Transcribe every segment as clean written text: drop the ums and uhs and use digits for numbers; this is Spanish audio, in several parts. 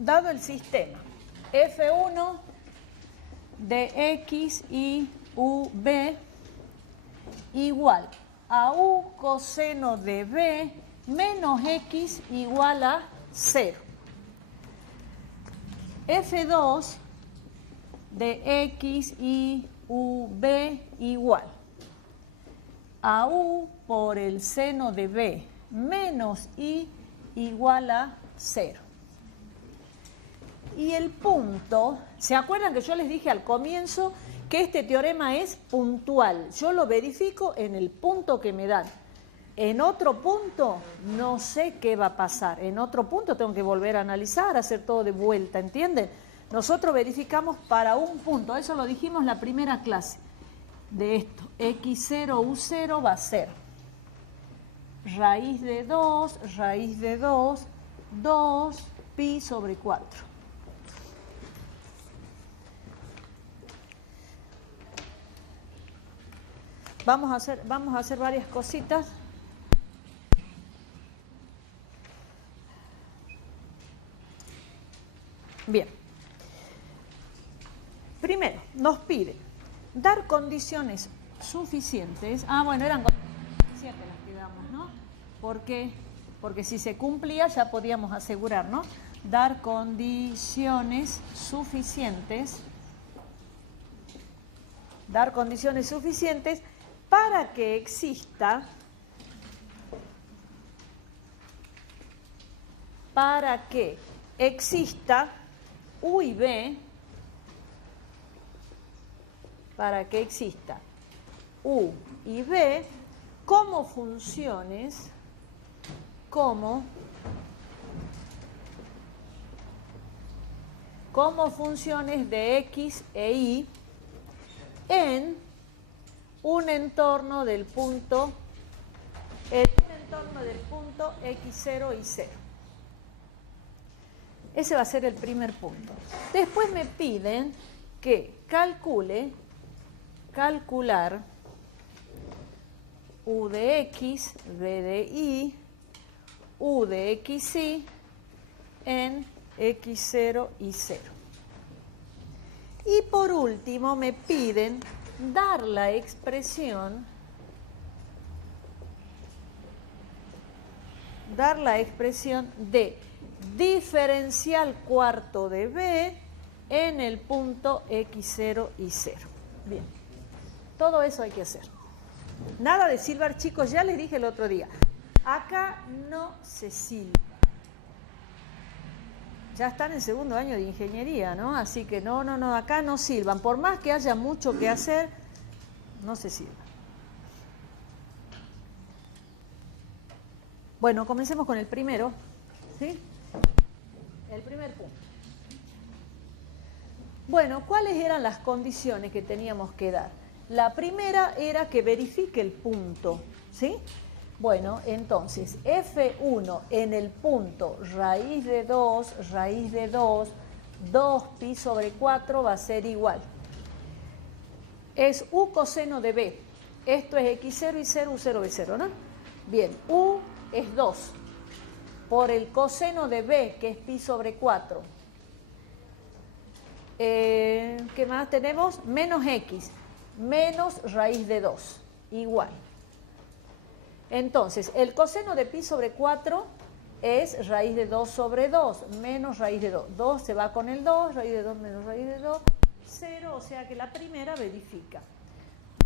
dado el sistema F1 de X y UB igual a U coseno de B menos X igual a 0. F2 de X y UB igual a U por el seno de B menos I igual a 0. Y el punto, ¿se acuerdan que yo les dije al comienzo que este teorema es puntual? Yo lo verifico en el punto que me dan. En otro punto no sé qué va a pasar. En otro punto tengo que volver a analizar, hacer todo de vuelta, ¿entienden? Nosotros verificamos para un punto, eso lo dijimos en la primera clase de esto. X0, U0 va a ser raíz de 2, 2 pi sobre 4. Vamos a hacer varias cositas. Bien. Primero, nos pide dar condiciones suficientes. Bueno, eran condiciones suficientes las que damos, ¿no? ¿Por qué? Porque si se cumplía ya podíamos asegurar, ¿no? Dar condiciones suficientes. Dar condiciones suficientes para que exista U y B, para que exista U y B como funciones, como funciones de X e Y en un entorno del punto, X0 y 0. Ese va a ser el primer punto. Después me piden que calcular U de X, B de Y, U de XY en X0 y 0. Y por último me piden dar la expresión de diferencial cuarto de B en el punto X0 y 0. Bien, todo eso hay que hacer. Nada de silbar, chicos, ya les dije el otro día. Acá no se silba. Ya están en segundo año de ingeniería, ¿no? Así que no, acá no silban. Por más que haya mucho que hacer, no se silba. Bueno, comencemos con el primero, ¿sí? El primer punto. Bueno, ¿cuáles eran las condiciones que teníamos que dar? La primera era que verifique el punto, ¿sí? Bueno, entonces, F1 en el punto raíz de 2, 2 pi sobre 4 va a ser igual. Es U coseno de B. Esto es X0 y 0, U0, B0, ¿no? Bien, U es 2 por el coseno de B, que es pi sobre 4. ¿Qué más tenemos? Menos X, menos raíz de 2, igual. Entonces, el coseno de pi sobre 4 es raíz de 2 sobre 2, menos raíz de 2. 2 se va con el 2, raíz de 2 menos raíz de 2, 0, o sea que la primera verifica.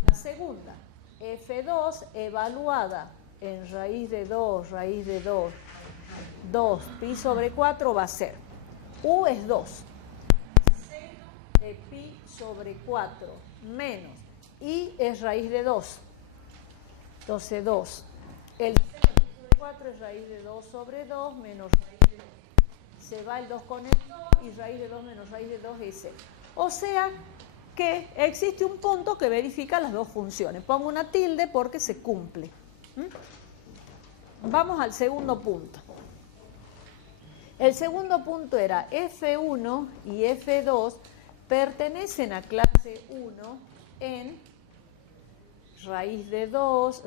La segunda, F2 evaluada en raíz de 2, 2 pi sobre 4 va a ser, U es 2, seno de pi sobre 4 menos I es raíz de 2, entonces 2. El seno de pi sobre 4 es raíz de 2 sobre 2 menos raíz de 2. Se va el 2 con el 2 y raíz de 2 menos raíz de 2 es 0. O sea que existe un punto que verifica las dos funciones. Pongo una tilde porque se cumple. Vamos al segundo punto. El segundo punto era F1 y F2 pertenecen a clase 1 en raíz de 2,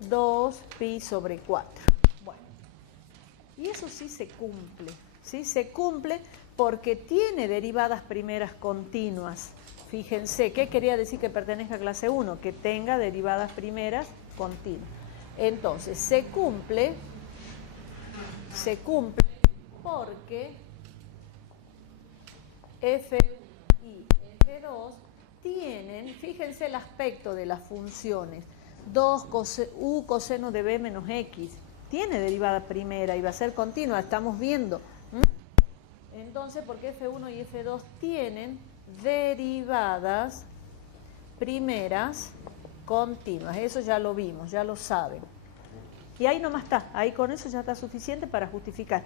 2 pi sobre 4. Bueno, Y eso sí se cumple, ¿sí? Se cumple porque tiene derivadas primeras continuas. Fíjense, ¿qué quería decir que pertenezca a clase 1? Que tenga derivadas primeras continuas. Entonces, se cumple porque F1 y F2 tienen, fíjense el aspecto de las funciones, u coseno de b menos x, tiene derivada primera y va a ser continua, estamos viendo. Entonces, porque F1 y F2 tienen derivadas primeras continuas, eso ya lo vimos, ya lo saben. Y ahí nomás está, ahí con eso ya está suficiente para justificar.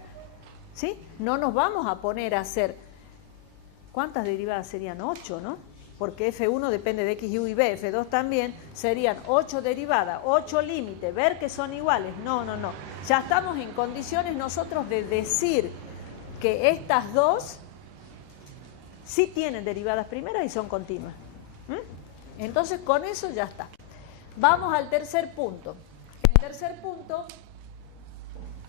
¿Sí? No nos vamos a poner a hacer, ¿cuántas derivadas serían? 8, ¿no? Porque F1 depende de X, Y y B, F2 también, serían 8 derivadas, 8 límites, ver que son iguales. No, no, no. Ya estamos en condiciones nosotros de decir que estas dos sí tienen derivadas primeras y son continuas. Entonces con eso ya está. Vamos al tercer punto. El tercer punto,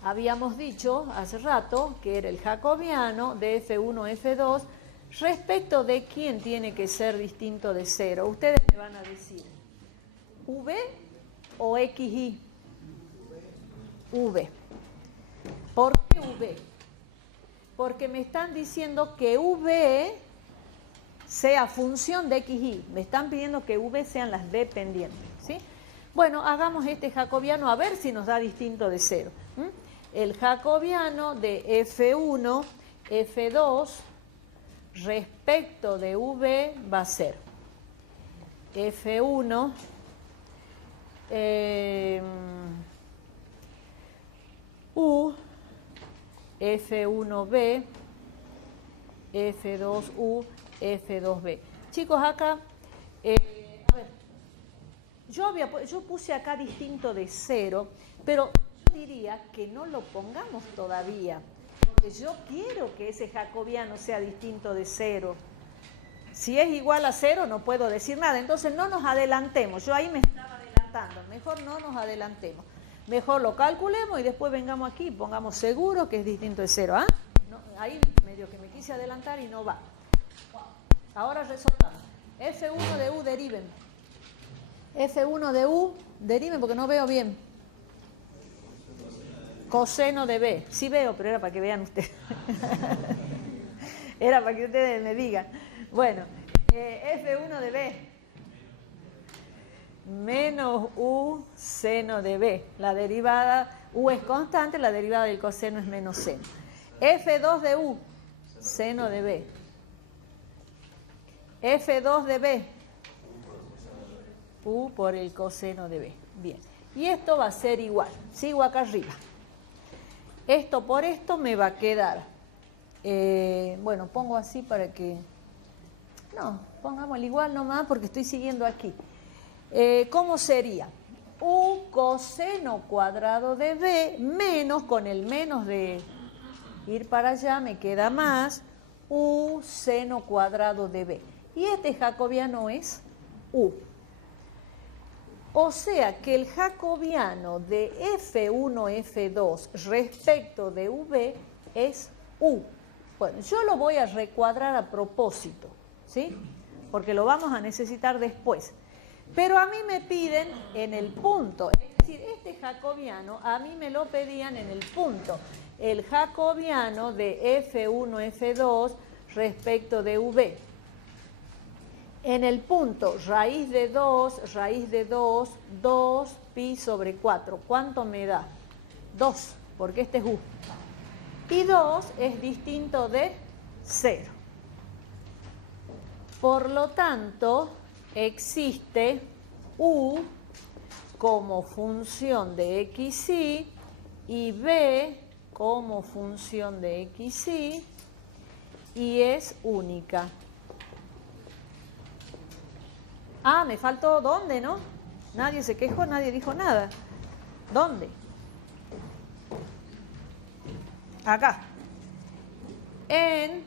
habíamos dicho hace rato que era el jacobiano de F1, F2, respecto de quién tiene que ser distinto de 0. Ustedes me van a decir, ¿V o XY? V. ¿Por qué V? Porque me están diciendo que V sea función de XY. Me están pidiendo que V sean las dependientes, ¿sí? Bueno, hagamos este jacobiano a ver si nos da distinto de 0. El jacobiano de F1, F2, respecto de V va a ser F1 U, F1B, F2U, F2B. Chicos, acá, a ver, yo puse acá distinto de 0, pero yo diría que no lo pongamos todavía, porque yo quiero que ese jacobiano sea distinto de 0. Si es igual a 0 no puedo decir nada, entonces no nos adelantemos. Yo ahí me estaba adelantando, mejor no nos adelantemos. Mejor lo calculemos y después vengamos aquí y pongamos seguro que es distinto de 0. ¿Ah? No, ahí medio que me quise adelantar y no va. Ahora resolvamos. F1 de U deriven. F1 de U deriven porque no veo bien. Coseno de B. Sí veo, pero era para que vean ustedes. Era para que ustedes me digan. Bueno, F1 de B. Menos U seno de B. La derivada, U es constante, la derivada del coseno es menos seno. F2 de U, seno de B. F2 de B, U por el coseno de B. Bien, y esto va a ser igual. Sigo acá arriba. Esto por esto me va a quedar. Bueno, pongo así para que... No, pongámoslo igual nomás porque estoy siguiendo aquí. ¿Cómo sería? U coseno cuadrado de B menos, con el menos de ir para allá me queda más, U seno cuadrado de B. Y este jacobiano es U. O sea que el jacobiano de F1, F2 respecto de V es U. Bueno, yo lo voy a recuadrar a propósito, ¿sí? Porque lo vamos a necesitar después. Pero a mí me piden en el punto, es decir, este jacobiano a mí me lo pedían en el punto. El jacobiano de F1, F2 respecto de V. En el punto, raíz de 2, 2 pi sobre 4. ¿Cuánto me da? 2, porque este es U. Y 2 es distinto de 0. Por lo tanto, existe U como función de XY y B como función de XY y es única. Ah, me faltó ¿dónde, no? Nadie se quejó, nadie dijo nada. ¿Dónde? Acá. En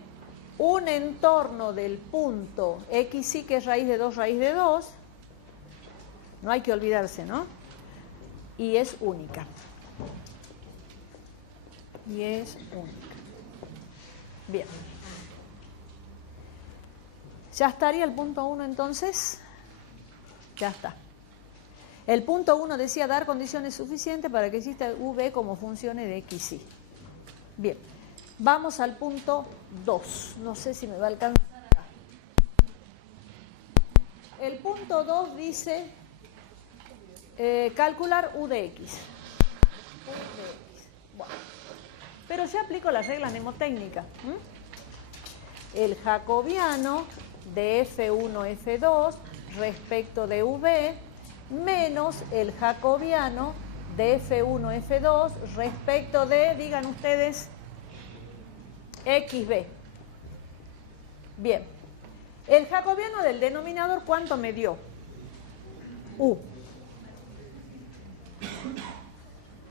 un entorno del punto XY, que es raíz de 2, no hay que olvidarse, ¿no? Y es única. y es única. Bien. ¿Ya estaría el punto 1 entonces? Ya está. El punto 1 decía dar condiciones suficientes para que exista V como funciones de X, Y. Bien. Vamos al punto 2. No sé si me va a alcanzar acá. El punto 2 dice calcular U de X. Bueno. Pero ya aplico las reglas mnemotécnicas. El jacobiano de F1, F2 respecto de V menos el jacobiano de F1, F2 respecto de, digan ustedes, XB. Bien. El jacobiano del denominador, ¿cuánto me dio? U.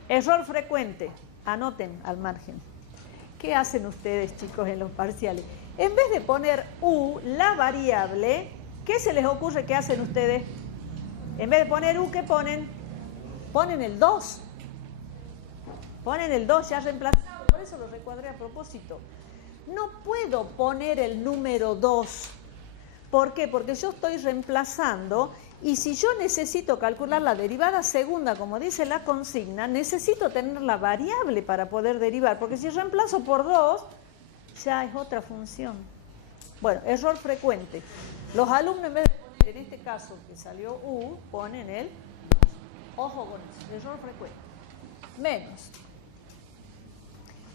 Error frecuente. Anoten al margen. ¿Qué hacen ustedes, chicos, en los parciales? En vez de poner U, la variable, ¿qué se les ocurre que hacen ustedes? En vez de poner U, ¿qué ponen? Ponen el 2. Ponen el 2 ya reemplazado. Por eso lo recuadré a propósito. No puedo poner el número 2. ¿Por qué? Porque yo estoy reemplazando y si yo necesito calcular la derivada segunda, como dice la consigna, necesito tener la variable para poder derivar, porque si reemplazo por 2, ya es otra función. Bueno, error frecuente. Los alumnos, en vez de poner, en este caso que salió U, ponen el 2. Ojo con eso, error frecuente. Menos.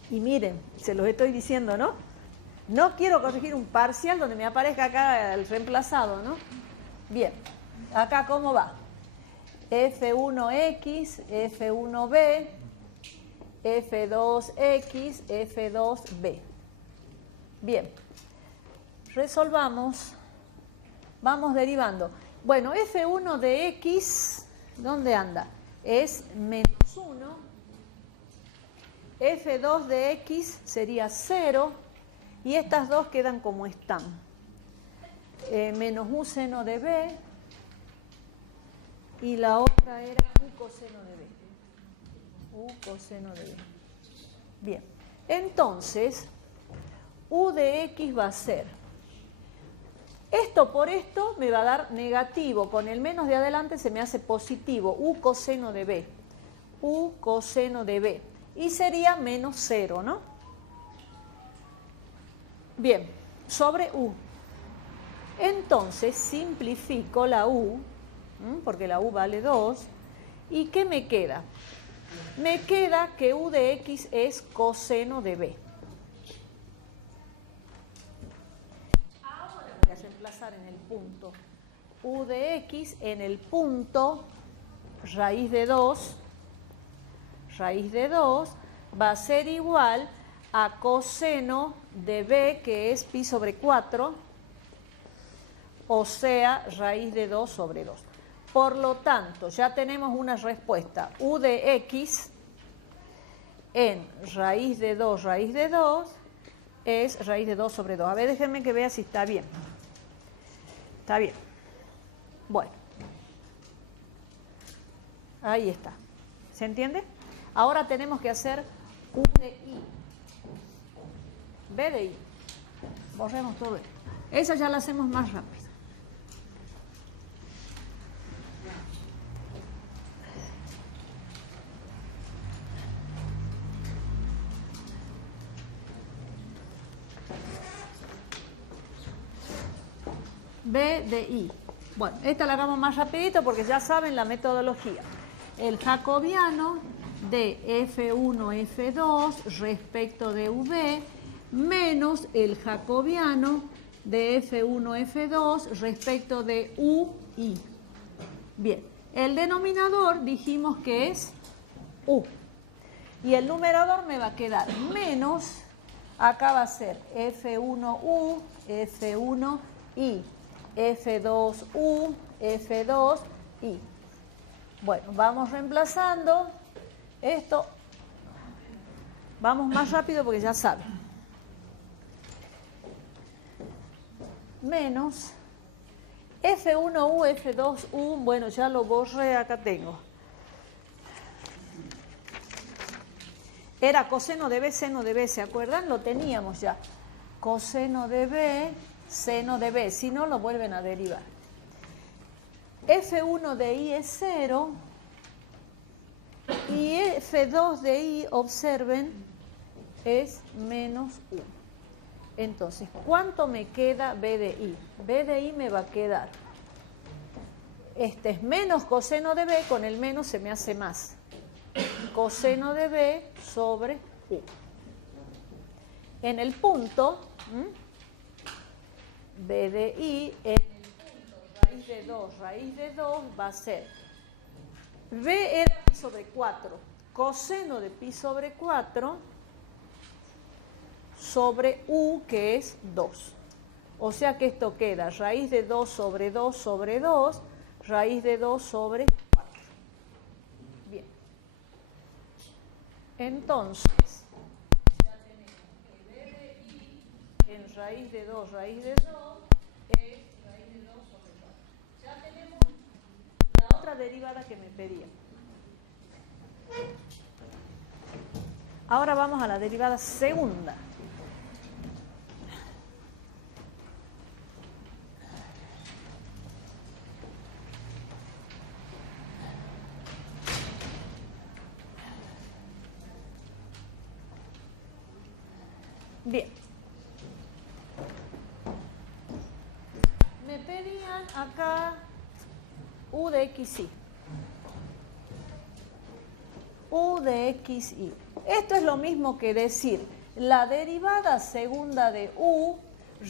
Y miren, se los estoy diciendo, ¿no? No quiero corregir un parcial donde me aparezca acá el reemplazado, ¿no? Bien, acá ¿cómo va? F1X, F1B, F2X, F2B. Bien, resolvamos, vamos derivando. Bueno, F1 de X, ¿dónde anda? Es menos 1. F2 de X sería 0. Y estas dos quedan como están. Menos U seno de B. Y la otra era U coseno de B. U coseno de B. Bien. Entonces, U de X va a ser. Esto por esto me va a dar negativo. Con el menos de adelante se me hace positivo. U coseno de B. U coseno de B. Y sería menos 0, ¿no? Bien, sobre U. Entonces simplifico la U, porque la U vale 2. ¿Y qué me queda? Me queda que U de X es coseno de B. Ahora voy a reemplazar en el punto. U de X en el punto raíz de 2 va a ser igual a coseno de B, que es pi sobre 4, o sea, raíz de 2 sobre 2. Por lo tanto, ya tenemos una respuesta. U de X en raíz de 2 es raíz de 2 sobre 2. A ver, déjenme que vea si está bien. Está bien. Bueno. Ahí está. ¿Se entiende? Ahora tenemos que hacer U de I. B de I. Borremos todo esto. Esa ya la hacemos más rápido. B de I. Bueno, esta la hagamos más rapidito porque ya saben la metodología. El jacobiano de F1, F2 respecto de V menos el jacobiano de F1, F2 respecto de U, I. Bien, el denominador dijimos que es U. Y el numerador me va a quedar menos, acá va a ser F1U, F1I, F2U, F2I. Bueno, vamos reemplazando esto. Vamos más rápido porque ya saben. Menos F1U, F2U, bueno, ya lo borré, acá tengo. Era coseno de B, seno de B, ¿se acuerdan? Lo teníamos ya. Coseno de B, seno de B, si no lo vuelven a derivar. F1 de I es 0 y F2 de I, observen, es menos 1. Entonces, ¿cuánto me queda B de I? B de I me va a quedar. Este es menos coseno de B, con el menos se me hace más. Coseno de B sobre U. En el punto, B de I, en el punto raíz de 2 va a ser, B era pi sobre 4, coseno de pi sobre 4 sobre U, que es 2. O sea que esto queda raíz de 2 sobre 2 sobre 2, raíz de 2 sobre 4. Bien. Entonces, ya tenemos que B de I en raíz de 2 es raíz de 2 sobre 4. Ya tenemos la otra derivada que me pedía. Ahora vamos a la derivada segunda. Bien. Me pedían acá U de XY. U de XY. Esto es lo mismo que decir la derivada segunda de U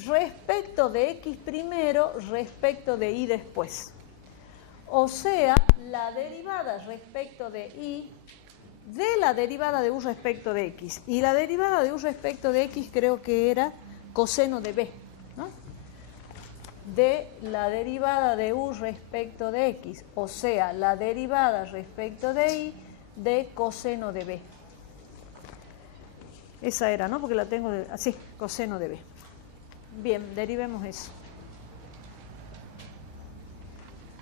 respecto de X primero respecto de Y después. O sea, la derivada respecto de Y de la derivada de U respecto de X. Y la derivada de U respecto de X creo que era coseno de B, ¿no? De la derivada de U respecto de X. O sea, la derivada respecto de Y de coseno de B. Esa era, ¿no? Porque la tengo así, coseno de B. Bien, derivemos eso.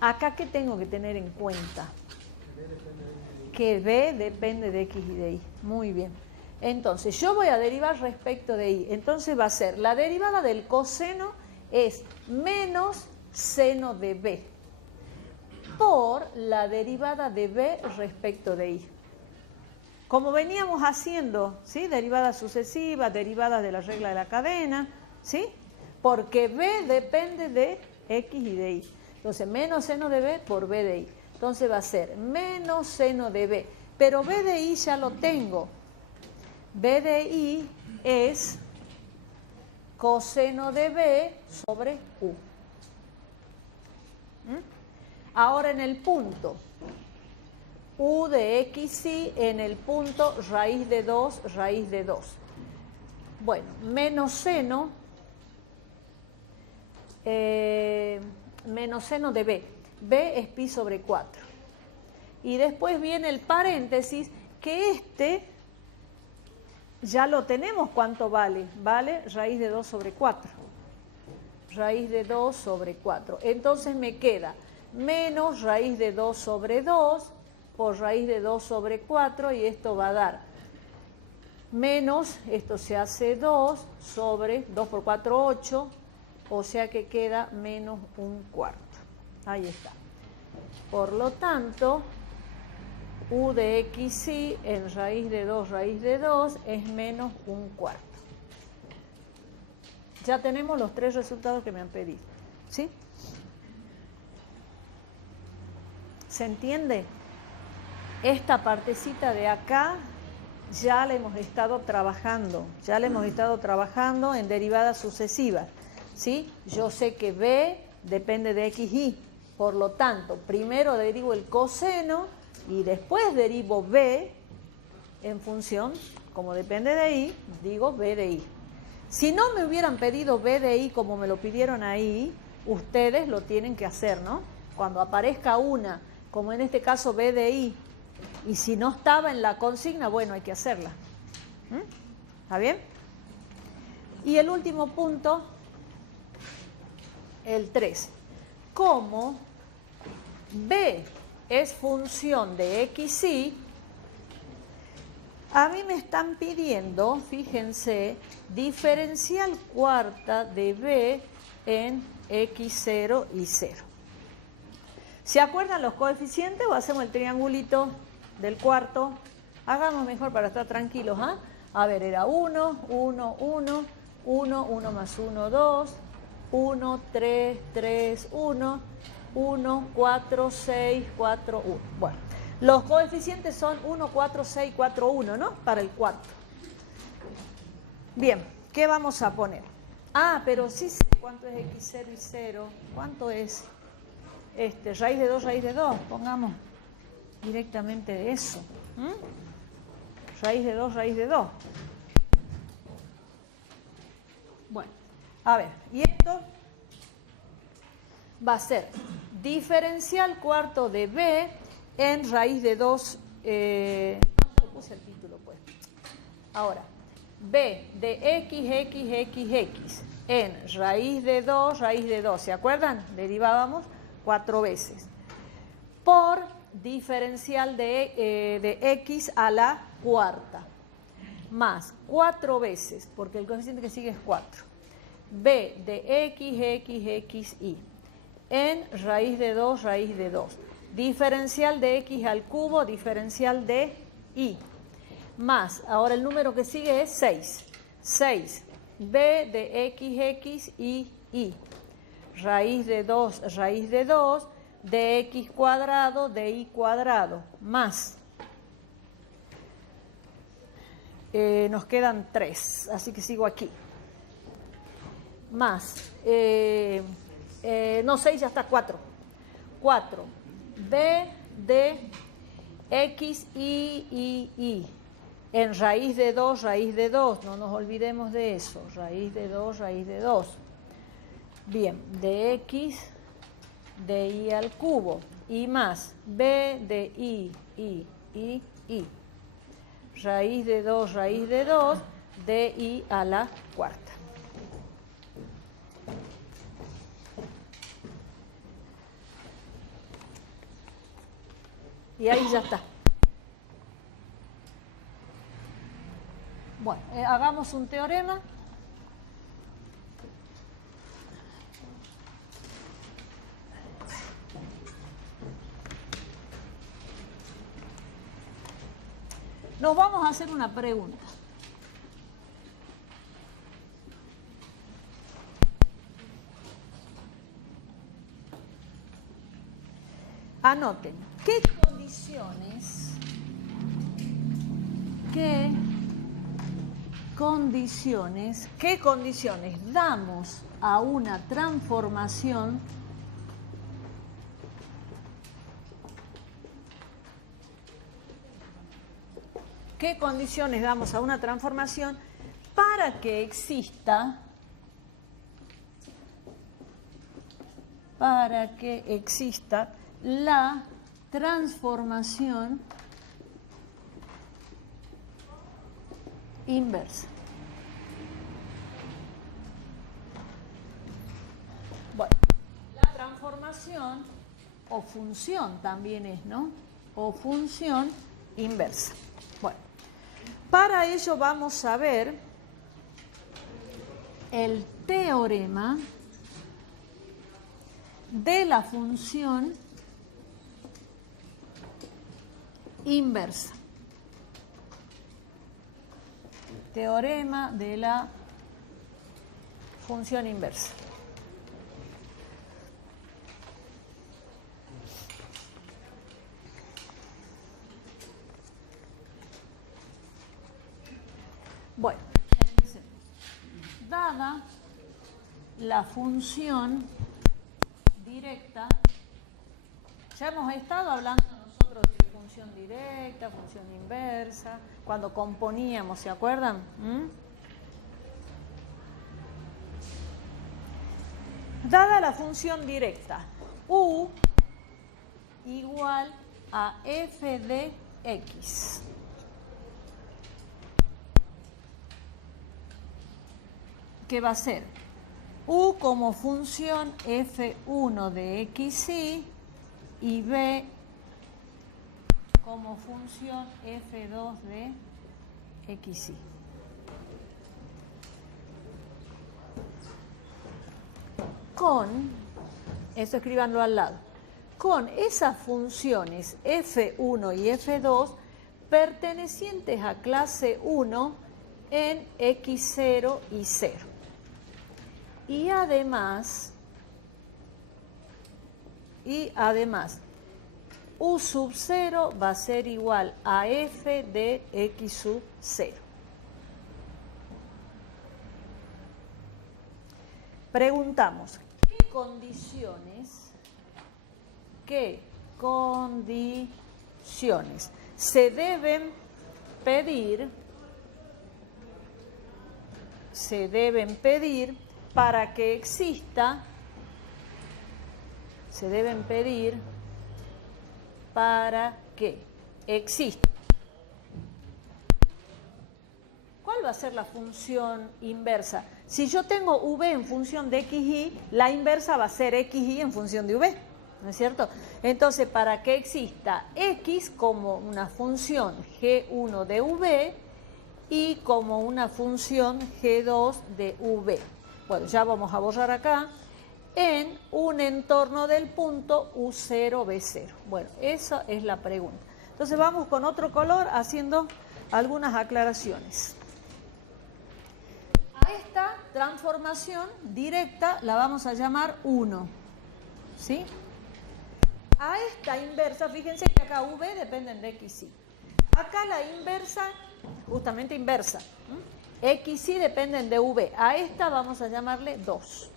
Acá, ¿qué tengo que tener en cuenta? Que B depende de X y de Y. Muy bien. Entonces, yo voy a derivar respecto de Y. Entonces va a ser, la derivada del coseno es menos seno de B por la derivada de B respecto de Y. Como veníamos haciendo, ¿sí? Derivadas sucesivas, derivadas de la regla de la cadena, ¿sí? Porque B depende de X y de Y. Entonces, menos seno de B por B de Y. Entonces va a ser menos seno de B. Pero B de I ya lo tengo. B de I es coseno de B sobre U. Ahora en el punto, U de XY en el punto raíz de 2, raíz de 2. Bueno, menos seno de B. B es pi sobre 4. Y después viene el paréntesis, que este ya lo tenemos. ¿Cuánto vale? Vale raíz de 2 sobre 4. Raíz de 2 sobre 4. Entonces me queda menos raíz de 2 sobre 2 por raíz de 2 sobre 4, y esto va a dar menos, esto se hace 2 sobre 2 por 4, 8, o sea que queda menos un cuarto. Ahí está. Por lo tanto, U de XY en raíz de 2 es menos un cuarto. Ya tenemos los tres resultados que me han pedido. ¿Sí? ¿Se entiende? Esta partecita de acá ya la hemos estado trabajando. Ya la hemos estado trabajando en derivadas sucesivas. ¿Sí? Yo sé que B depende de X, Y. Por lo tanto, primero derivo el coseno y después derivo B en función, como depende de Y, digo B de Y. Si no me hubieran pedido B de Y como me lo pidieron ahí, ustedes lo tienen que hacer, ¿no? Cuando aparezca una, como en este caso B de Y, y si no estaba en la consigna, bueno, hay que hacerla. ¿Está bien? Y el último punto, el 3. Como B es función de XY, A mí me están pidiendo, fíjense, diferencial cuarta de b en x0 y 0. ¿Se acuerdan los coeficientes o hacemos el triangulito del cuarto? Hagamos mejor para estar tranquilos, ¿ah? A ver, era 1, 1, 1, 1, 1 más 1, 2, 1, 3, 3, 1, 1, 4, 6, 4, 1. Bueno, los coeficientes son 1, 4, 6, 4, 1, ¿no? Para el cuarto. Bien, ¿qué vamos a poner? Ah, pero sí sé cuánto es x0 y 0. ¿Cuánto es? Raíz de 2, raíz de 2. Pongamos directamente eso. Raíz de 2, raíz de 2. Bueno, a ver, y esto va a ser diferencial cuarto de b en raíz de 2. No puse el título, pues. Ahora, b de x en raíz de 2, ¿se acuerdan? Derivábamos 4 veces. Por diferencial de x a la cuarta. Más 4 veces, porque el coeficiente que sigue es 4. b de xy en raíz de 2, raíz de 2. Diferencial de x al cubo, diferencial de y. Más, ahora el número que sigue es 6. 6, b de xx y y. Raíz de 2 de x cuadrado de y cuadrado. Más. Nos quedan 3, así que sigo aquí. Más. No, 6 ya está, 4. 4. b de x y. En raíz de 2, no nos olvidemos de eso. Raíz de 2. Bien, de x de y al cubo. Y más, b de y. Raíz de 2 de y a la cuarta. Y ahí ya está. Bueno, hagamos un teorema. Nos vamos a hacer una pregunta. Anoten, ¿qué condiciones damos a una transformación para que exista la transformación inversa? Bueno, la transformación o función también es, ¿no? O función inversa. Bueno, para ello vamos a ver el teorema de la función inversa. Teorema de la función inversa. Bueno, dada la función directa, ya hemos estado hablando nosotros de función directa, función inversa, cuando componíamos, ¿se acuerdan? Dada la función directa, u igual a f de x. ¿Qué va a ser? U como función f1 de xy y b como función f2 de XY. Con, eso escríbanlo al lado, con esas funciones F1 y F2 pertenecientes a clase 1 en X0 y 0. Y además, U sub 0 va a ser igual a F de X sub 0. Preguntamos, ¿qué condiciones se deben pedir para que exista, ¿Cuál va a ser la función inversa? Si yo tengo v en función de xy, la inversa va a ser xy en función de v, ¿no es cierto? Entonces, para que exista x como una función g1 de v y como una función g2 de v. Bueno, ya vamos a borrar acá. En un entorno del punto U0, B0. Bueno, esa es la pregunta. Entonces vamos con otro color haciendo algunas aclaraciones. A esta transformación directa la vamos a llamar 1. ¿Sí? A esta inversa, fíjense que acá V dependen de X, Y. Acá la inversa, justamente inversa. X, Y dependen de V. A esta vamos a llamarle 2.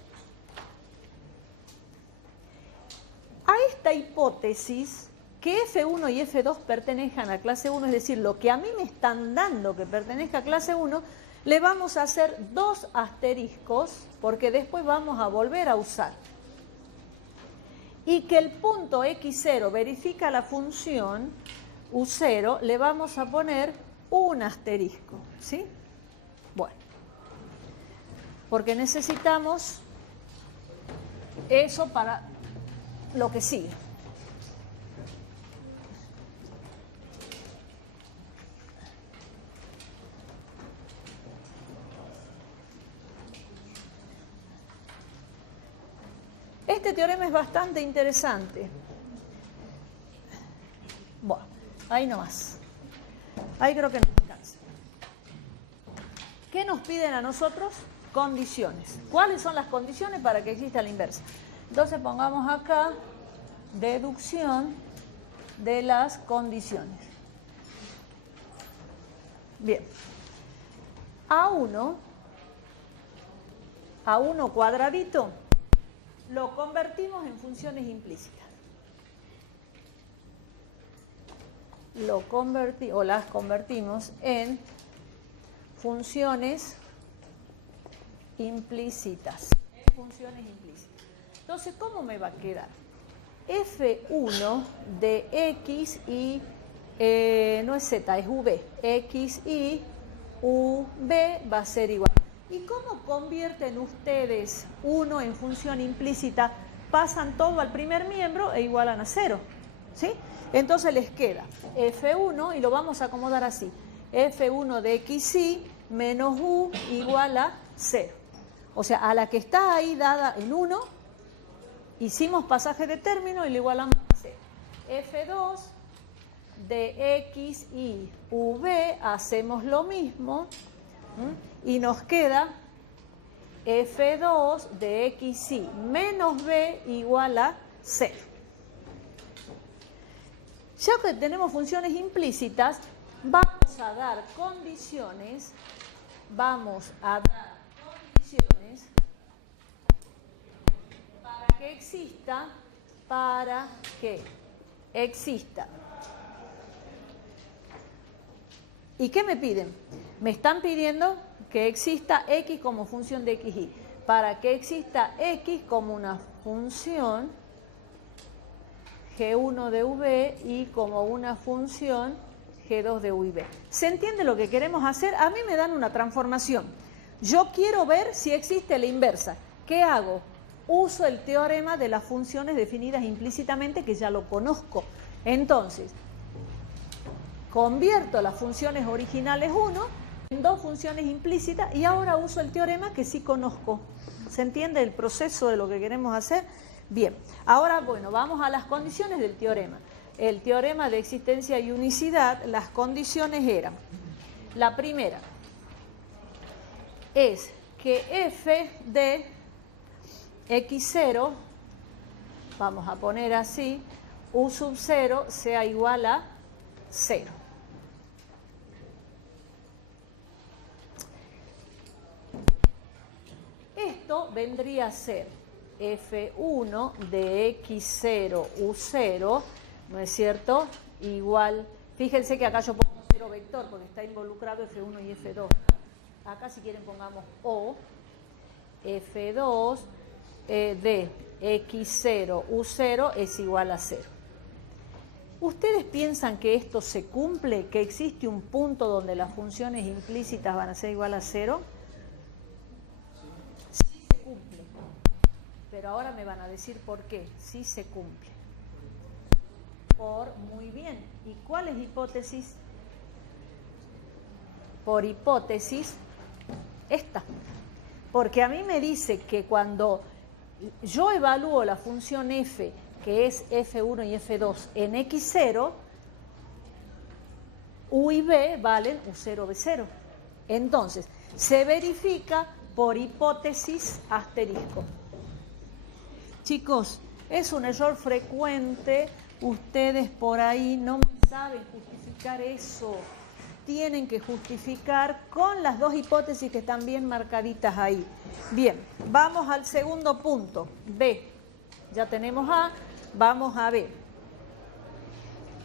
A esta hipótesis, que F1 y F2 pertenezcan a clase 1, es decir, lo que a mí me están dando que pertenezca a clase 1, le vamos a hacer 2 asteriscos, porque después vamos a volver a usar. Y que el punto X0 verifica la función U0, le vamos a poner un asterisco, ¿sí? Bueno, porque necesitamos eso para lo que sigue. Este teorema es bastante interesante. Bueno, ahí nomás. Ahí creo que nos alcanza. ¿Qué nos piden a nosotros? Condiciones. ¿Cuáles son las condiciones para que exista la inversa? Entonces pongamos acá deducción de las condiciones. Bien. A1 cuadradito lo convertimos en funciones implícitas. Las convertimos en funciones implícitas. Entonces, ¿cómo me va a quedar? F1 de X y, no es Z, es V. X y V va a ser igual. ¿Y cómo convierten ustedes 1 en función implícita? Pasan todo al primer miembro e igualan a 0. ¿Sí? Entonces les queda F1 y lo vamos a acomodar así. F1 de XY menos U igual a 0. O sea, a la que está ahí dada en 1, hicimos pasaje de término y le igualamos a 0. F2 de X y V hacemos lo mismo y nos queda F2 de XY menos V igual a 0. Ya que tenemos funciones implícitas, vamos a dar condiciones para que exista. ¿Y qué me piden? Me están pidiendo que exista X como función de XY. Para que exista X como una función G1 de V y como una función G2 de U y V. ¿Se entiende lo que queremos hacer? A mí me dan una transformación. Yo quiero ver si existe la inversa. ¿Qué hago? Uso el teorema de las funciones definidas implícitamente, que ya lo conozco. Entonces, convierto las funciones originales 1 en dos funciones implícitas y ahora uso el teorema que sí conozco. ¿Se entiende el proceso de lo que queremos hacer? Bien, ahora bueno, vamos a las condiciones del teorema. El teorema de existencia y unicidad, las condiciones eran, la primera es que f de x0, vamos a poner así, u sub 0 sea igual a 0. Esto vendría a ser f1 de x0 u0, ¿no es cierto? Igual, fíjense que acá yo pongo 0 vector porque está involucrado f1 y f2. Acá si quieren pongamos o, f2 de x0 u0 es igual a 0. ¿Ustedes piensan que esto se cumple? ¿Que existe un punto donde las funciones implícitas van a ser igual a 0? Sí se cumple. Pero ahora me van a decir por qué. Sí se cumple. Muy bien. ¿Y cuál es hipótesis? Por hipótesis, esta. Porque a mí me dice que cuando yo evalúo la función f, que es f1 y f2 en x0, u y b valen u0, b0. Entonces, se verifica por hipótesis asterisco. Chicos, es un error frecuente. Ustedes por ahí no saben justificar eso. Tienen que justificar con las dos hipótesis que están bien marcaditas ahí. Bien, vamos al segundo punto, B. Ya tenemos A, vamos a B.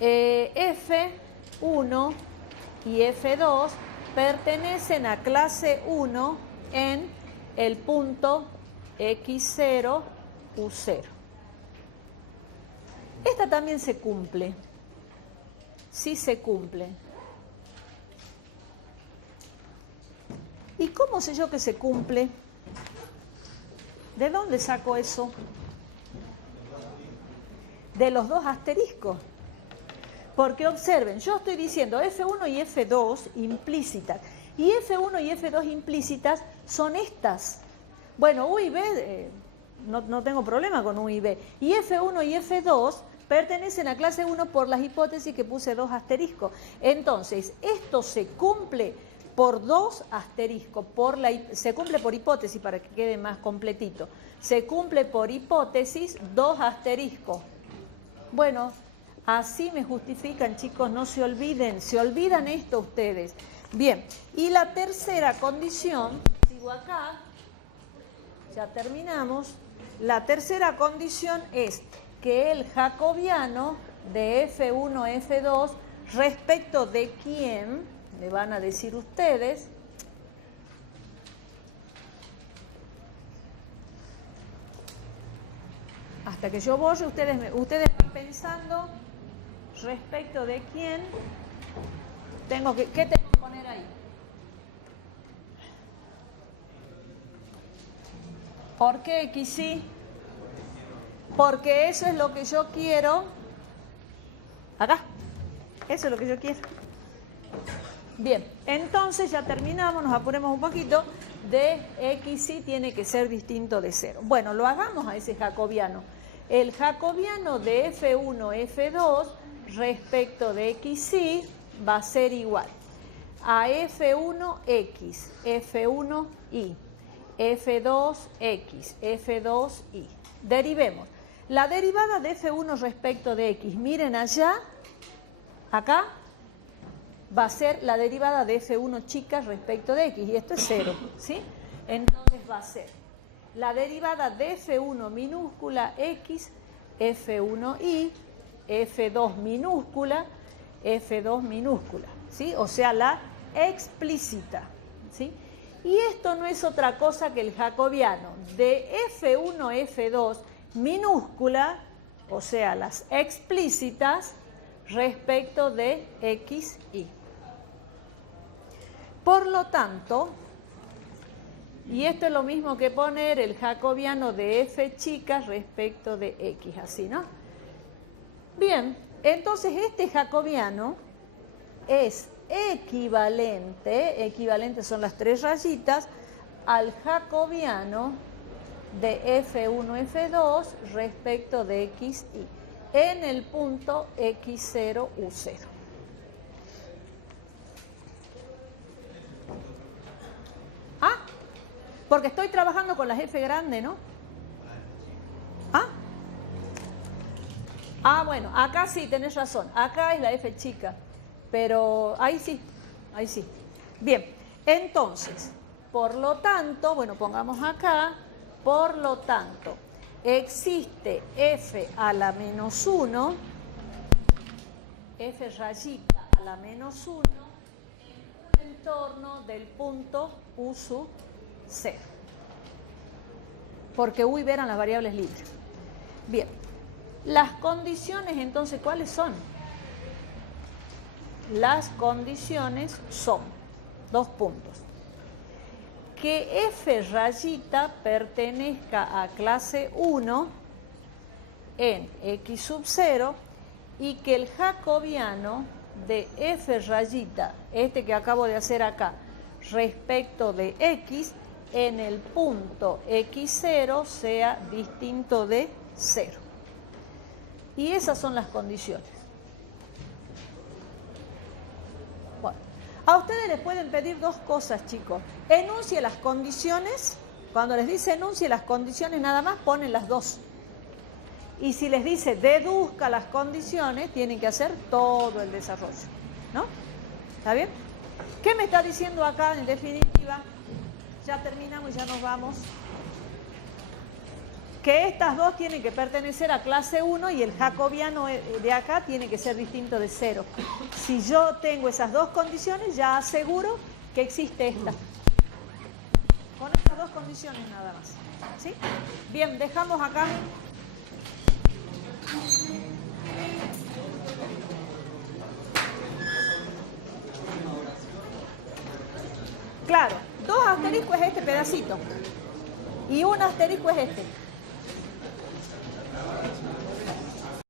F1 y F2 pertenecen a clase 1 en el punto X0, U0. Esta también se cumple. Sí se cumple. ¿Y cómo sé yo que se cumple? ¿De dónde saco eso? De los dos asteriscos. Porque observen, yo estoy diciendo F1 y F2 implícitas. Y F1 y F2 implícitas son estas. Bueno, U y B, no tengo problema con U y B. Y F1 y F2 pertenecen a clase 1 por las hipótesis que puse dos asteriscos. Entonces, esto se cumple por dos asteriscos, se cumple por hipótesis para que quede más completito. Se cumple por hipótesis dos asteriscos. Bueno, así me justifican, chicos, no se olviden. Se olvidan esto ustedes. Bien, y la tercera condición, sigo acá, ya terminamos. La tercera condición es que el jacobiano de F1, F2, respecto de quién, me van a decir ustedes, hasta que yo voy, ustedes van pensando respecto de quién, ¿qué tengo que poner ahí? ¿Por qué X sí? Porque eso es lo que yo quiero. Acá. Eso es lo que yo quiero. Bien, entonces ya terminamos, nos apuremos un poquito. De X sí tiene que ser distinto de 0. Bueno, lo hagamos a ese jacobiano. El jacobiano de F1, F2 respecto de X sí va a ser igual a F1X, F1Y, F2X, F2Y. Derivemos. La derivada de F1 respecto de X, miren allá, acá, va a ser la derivada de F1 chica respecto de X, y esto es 0, ¿sí? Entonces va a ser la derivada de F1 minúscula X, F1Y, F2 minúscula, F2 minúscula, ¿sí? O sea, la explícita, ¿sí? Y esto no es otra cosa que el jacobiano de F1, F2 minúscula, o sea, las explícitas, respecto de X, Y. Por lo tanto, y esto es lo mismo que poner el jacobiano de F chica respecto de X, así, ¿no? Bien, entonces este jacobiano es equivalente son las 3 rayitas, al jacobiano de F1, F2 respecto de X, Y, en el punto X0, U0. ¿Ah? Porque estoy trabajando con las F grandes, ¿no? ¿Ah? Bueno, acá sí, tenés razón. Acá es la F chica, pero ahí sí, ahí sí. Bien, entonces, por lo tanto, bueno, pongamos acá, por lo tanto, existe F a la menos 1, F rayita a la menos 1, en un entorno del punto U sub 0. Porque U y B eran las variables libres. Bien. Las condiciones, entonces, ¿cuáles son? Las condiciones son, 2 puntos. Que F rayita pertenezca a clase 1 en X sub 0 y que el jacobiano de F rayita, este que acabo de hacer acá, respecto de X, en el punto X0 sea distinto de 0. Y esas son las condiciones. Bueno, a ustedes les pueden pedir 2 cosas, chicos. Enuncie las condiciones. Cuando les dice enuncie las condiciones, nada más ponen las 2. Y si les dice deduzca las condiciones, tienen que hacer todo el desarrollo, ¿no? ¿Está bien? ¿Qué me está diciendo acá en definitiva? Ya terminamos y ya nos vamos. Que estas 2 tienen que pertenecer a clase 1 y el jacobiano de acá tiene que ser distinto de 0. Si yo tengo esas 2 condiciones, ya aseguro que existe esta. Con estas 2 condiciones nada más. ¿Sí? Bien, dejamos acá. Claro, 2 asteriscos es este pedacito. Y un asterisco es este.